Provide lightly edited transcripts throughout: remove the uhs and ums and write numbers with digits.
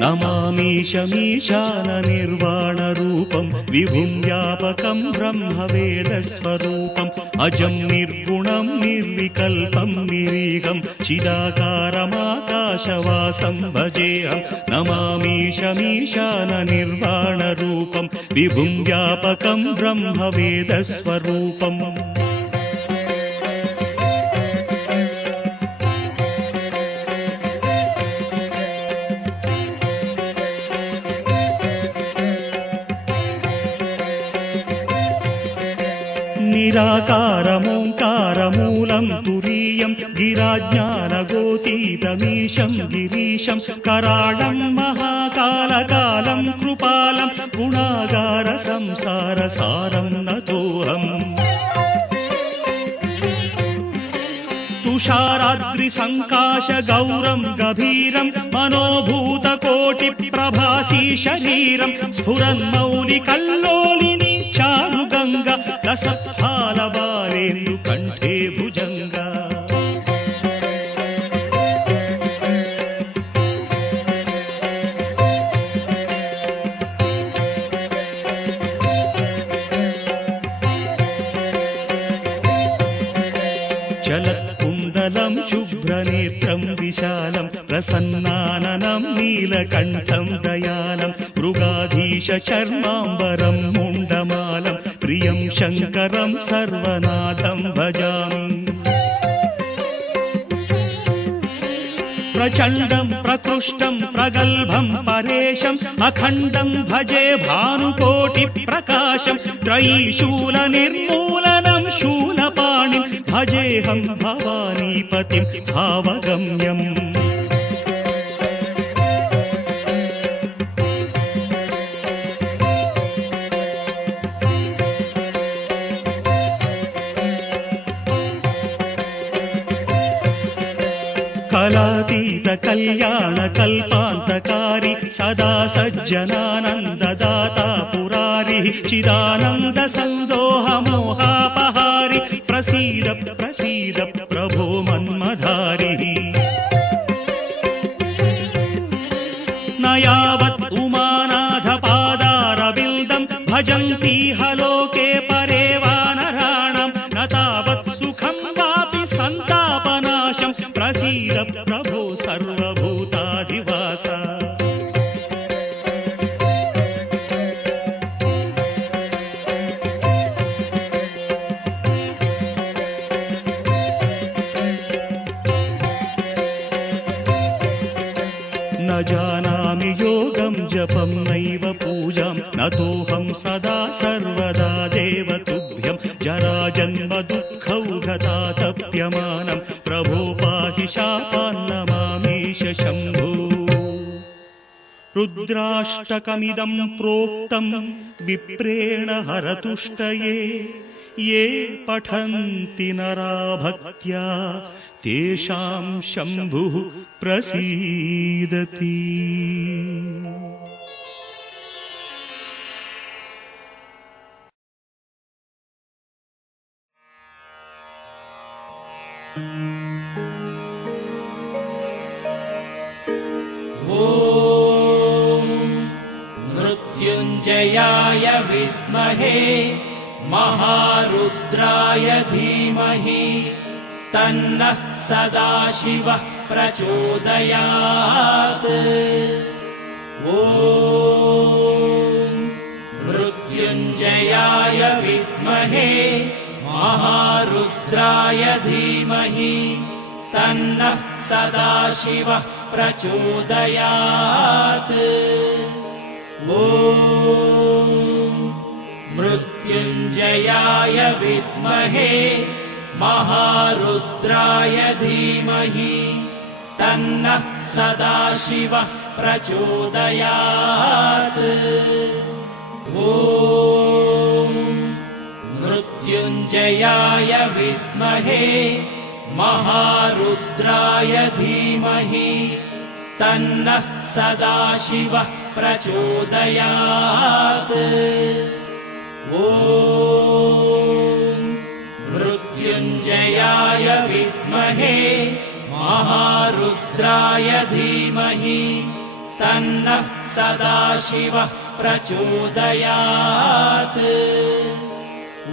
नमामीशमीशाननिर्वाणरूपं विभुं व्यापकं ब्रह्मवेदस्वरूपम् अजं निर्गुणं निर्विकल्पं निरीहं चिदाकारमाकाशवासं भजेऽहं नमामीशमीशाननिर्वाणरूपं विभुं व्यापकं ब्रह्मवेदस्वरूपम् निराकारमोङ्कारमूलं तुरीयं गिराज्ञानगोतीतमीशं गिरीशं कराळं महाकालकालं कृपालं गुणागार संसारसारं नतोऽहम् तुषाराद्रिसङ्काशगौरं गभीरं मनोभूतकोटिप्रभासी शरीरं स्फुरन्मौलिकल्लोलिनी चारुगङ्गा रसफालबालेन्दुकण्ठे भुजङ्गा चलत्कुण्डलं शुभ्रनेत्रं विशालं प्रसन्नाननं नीलकण्ठं दयालं मृगाधीशचर्माम्बरं मुण्डमालं प्रियं शङ्करं सर्वनाथं भजामि प्रचण्डं प्रकृष्टं प्रगल्भं परेशम् अखण्डं भजे भानुकोटिप्रकाशं त्रयीशूलनिर्मूलनं शूलपाणिं भजेऽहं भवानीपतिं भावगम्यम् कलातीत कल्याण कल्पान्तकारी सदा सज्जनानन्ददाता पुरारिः चिदानन्द सन्दोह मोहापहारि प्रसीद प्रसीद प्रभो मन्मधारिः न यावत् उमानाथ पादारविन्दं भजन्तीह लोके परे वानराणां न तावत् सुखं वापि सन्तापनाशं प्रसीद प्रभो सर्वभूताधिवास न जानामि योगं जपं नैव पूजां नतोऽहं सदा सर्वदा देव तुभ्यं जराजन्म दुःखौघतातप्यमानं प्रभो पाहि शापान्नमामीश शम्भो रुद्राष्टकमिदं प्रोक्तं विप्रेण हरतुष्टये ये पठन्ति नरा भक्त्या तेषां शम्भुः प्रसीदति। ॐ मृत्युञ्जयाय विद्महे महारुद्राय धीमहि तन्नः सदाशिवः प्रचोदयात्। ॐ मृत्युञ्जयाय विद्महे महारुद्राय धीमहि तन्नः सदाशिवः प्रचोदयात्। ॐ मृत्युञ्जयाय विद्महे महारुद्राय धीमहि तन्नः सदाशिवः प्रचोदयात्। ॐ मृत्युञ्जयाय विद्महे महारुद्राय धीमहि तन्नः सदाशिवः प्रचोदयात्। ॐ मृत्युञ्जयाय विद्महे महारुद्राय धीमहि तन्नः सदाशिवः प्रचोदयात्।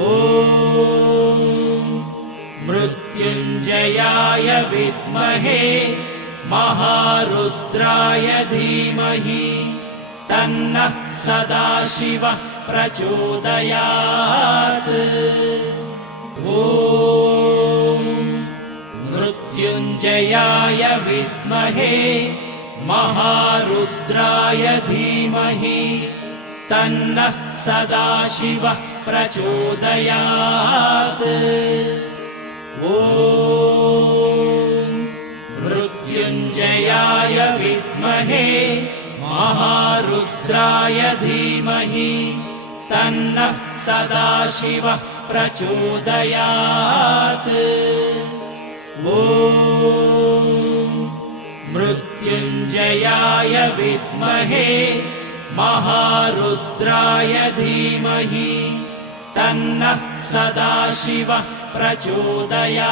ॐ मृत्युञ्जयाय विद्महे महारुद्राय धीमहि तन्नः सदाशिवः प्रचोदयात्। ॐ मृत्युञ्जयाय विद्महे महारुद्राय धीमहि तन्नः सदाशिवः प्रचोदयात्। ॐ मृत्युञ्जयाय विद्महे महारुद्राय धीमहि तन्नः सदाशिवः प्रचोदयात्। ॐ मृत्युञ्जयाय विद्महे महारुद्राय धीमहि तन्नः सदाशिवः प्रचोदयात्।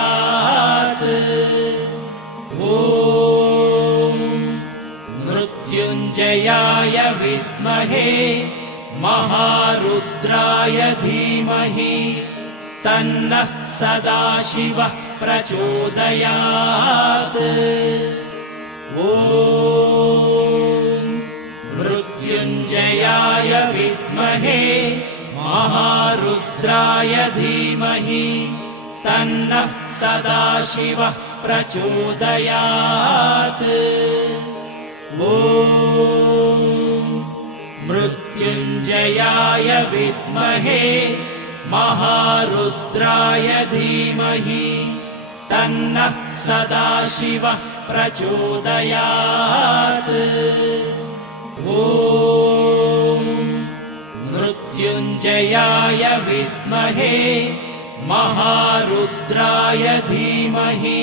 ॐ मृत्युञ्जयाय विद्महे महारुद्राय धीमहि तन्नः सदाशिवः प्रचोदयात्। ॐ मृत्युञ्जयाय विद्महे महारुद्राय धीमहि तन्नः सदाशिवः प्रचोदयात्। ॐ मृत्युञ्जयाय विद्महे महारुद्राय धीमहि तन्नः सदाशिवः प्रचोदयात्। ॐ मृत्युञ्जयाय विद्महे महारुद्राय धीमहि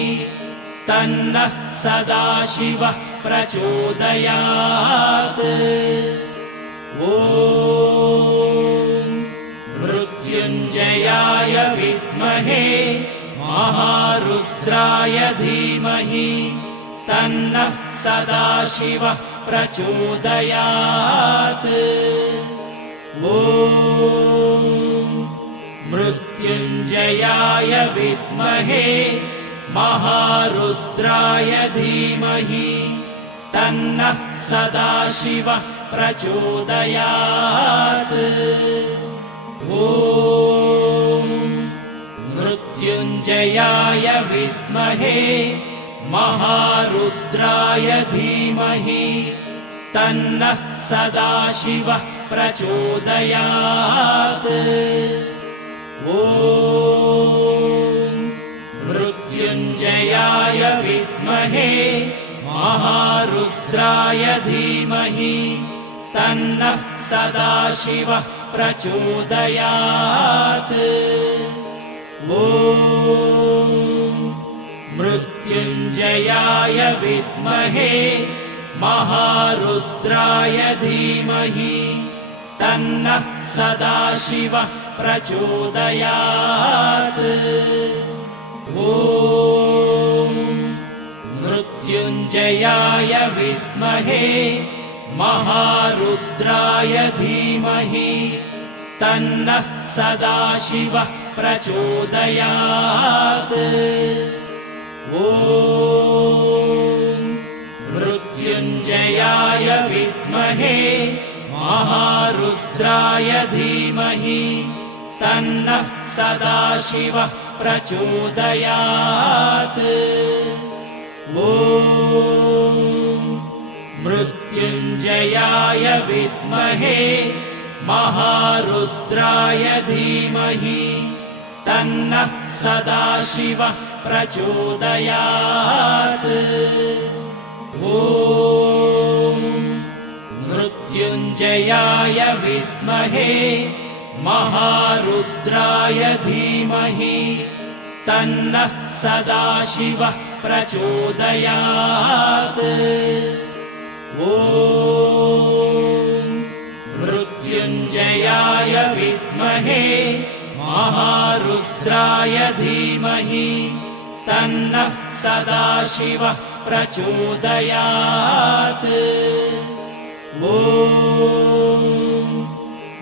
तन्नः सदाशिवः प्रचोदयात्। ॐ मृत्युञ्जयाय विद्महे महारुद्राय धीमहि तन्नः सदाशिवः प्रचोदयात्। ॐ मृत्युञ्जयाय विद्महे महारुद्राय धीमहि तन्नः सदाशिवः प्रचोदयात्। ॐ मृत्युञ्जयाय विद्महे महारुद्राय धीमहि तन्नः सदाशिवः प्रचोदयात्। ॐ मृत्युञ्जयाय विद्महे महारुद्राय धीमहि तन्नः सदाशिवः प्रचोदयात्। ॐ मृत्युञ्जयाय विद्महे महारुद्राय धीमहि तन्नः सदाशिवः प्रचोदयात्। ॐ मृत्युञ्जयाय विद्महे महारुद्राय धीमहि तन्नः सदाशिवः प्रचोदयात्। ॐ मृत्युञ्जयाय विद्महे महारुद्राय धीमहि तन्नः सदाशिवः प्रचोदयात्। ॐ मृत्युञ्जयाय विद्महे महारुद्राय धीमहि तन्नः सदाशिवः प्रचोदयात्। ॐ मृत्युञ्जयाय विद्महे महारुद्राय धीमहि तन्नः सदाशिवः प्रचोदयात्। ॐ मृत्युञ्जयाय विद्महे महारुद्राय धीमहि तन्नः सदाशिवः प्रचोदयात्।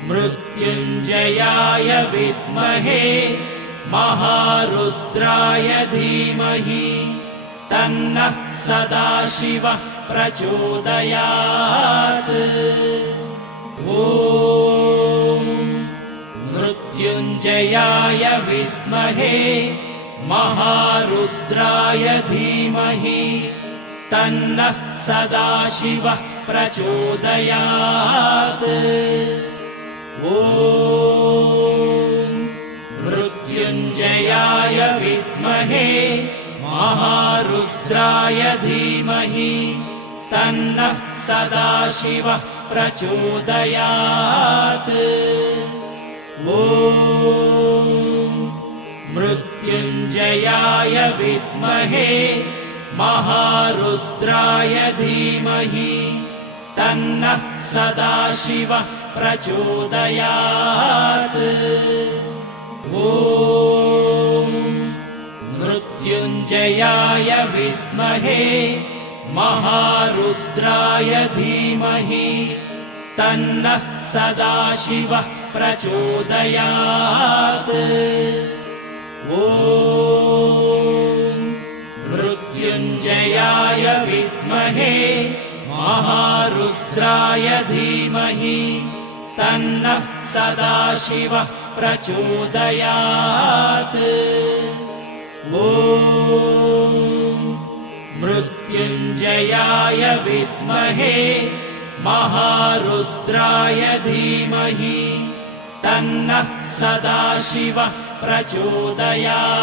मृत्युञ्जयाय विद्महे महारुद्राय धीमहि तन्नः सदाशिवः प्रचोदयात्। मृत्युञ्जयाय विद्महे महारुद्राय धीमहि तन्नः सदाशिवः प्रचोदयात्। मृत्युञ्जयाय विद्महे महारुद्राय धीमहि तन्नः सदाशिवः प्रचोदयात्। मृत्युञ्जयाय विद्महे महारुद्राय धीमहि तन्नः सदाशिवः प्रचोदयात्। मृत्युञ्जयाय विद्महे महारुद्राय धीमहि तन्नः सदाशिवः प्रचोदयात्। मृत्युञ्जयाय विद्महे महारुद्राय धीमहि तन्नः सदाशिवः प्रचोदयात्। मृत्युञ्जयाय विद्महे महारुद्राय धीमहि तन्नः सदाशिवः प्रचोदयात्।